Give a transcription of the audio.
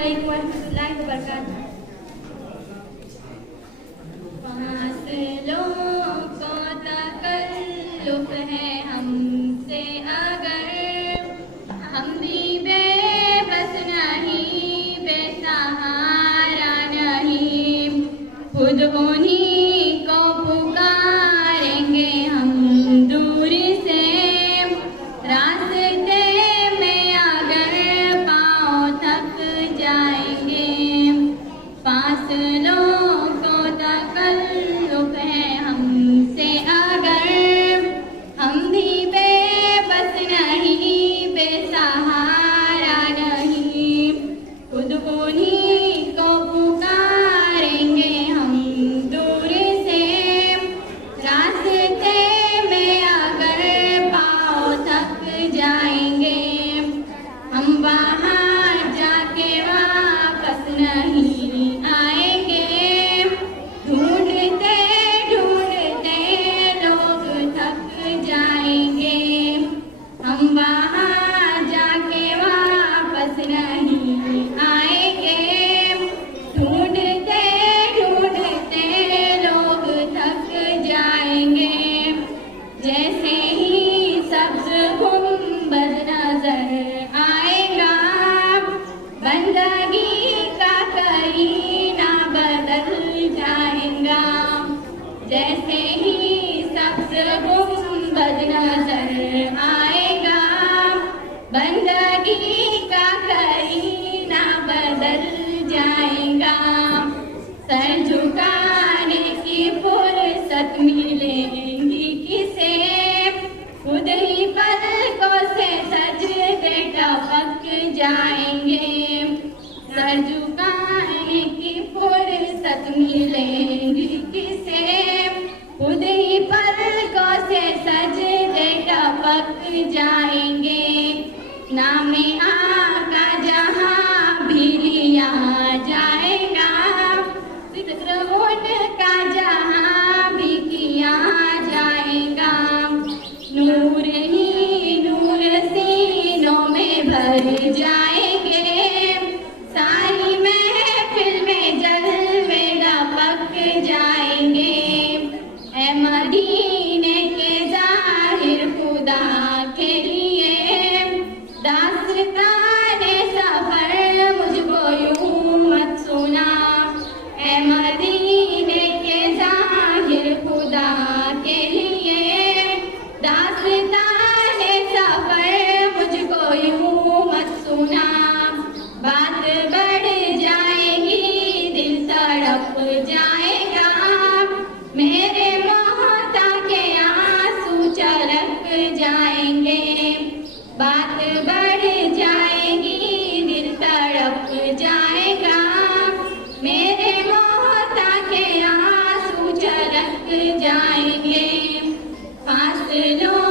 अस्सलामुअलैकुम वरहमतुल्लाहि वबरकातुहू। फासलों को तकल्लुफ है हमसे अगर, हम भी बेबस नहीं, बेसहारा नहीं, खुद उन्हीं को पुकारेंगे हम दूर से। रास्ते में अगर पाँव थक जाएंगे, फासलों को तकल्लुफ है हमसे अगर, हम भी बेबस नहीं, बेसहारा नहीं, खुद उन्हीं को पुकारेंगे हम दूर से। रास्ते में अगर पाँव थक जाएंगे, हम वहाँ जाके वापस नहीं आएंगे। ढूंढते ढूंढते लोग थक जाएंगे, हम वहाँ जाके वापस नहीं आएंगे। ढूंढते ढूंढते लोग थक जाएंगे, जैसे ही सब्ज गुंबद नजर आएगा, बंदगी का करीना बदल जाएगा। जैसे ही सब्ज गुंबद नजर आएगा, बंदगी का करीना बदल जाएगा। सर झुकाने की फुर्सत मिलेगी किसे, खुद ही पलकों से सजदे टपक जाएंगे। सर झुकाने की फुर्सत मिलेगी किसे, खुद ही पलकों से सजदे टपक जाएंगे। नामे आका जहाँ भी लिया जाएगा, जिक्र उनका जहाँ भी किया जाएगा। नूर ही नूर सीनों में भर जाएंगे, सारी महफिल में जलवे लपक जाएंगे। ऐ मदीने के जाहिर खुदा के लिए, दास्ताने सफर मुझको यूं मत सुना। ऐ मदीने के जाहिर खुदा के लिए, दास्ताने सफर मुझको यूं मत सुना। बात बढ़ जाएगी, दिल तड़प जाएगा, मेरे मोहता के आंसू छलक जाएंगे। बात बढ़ जाएगी, दिल तड़प जाएगा, मेरे मोहता के आंसू छलक जाएंगे। फासलों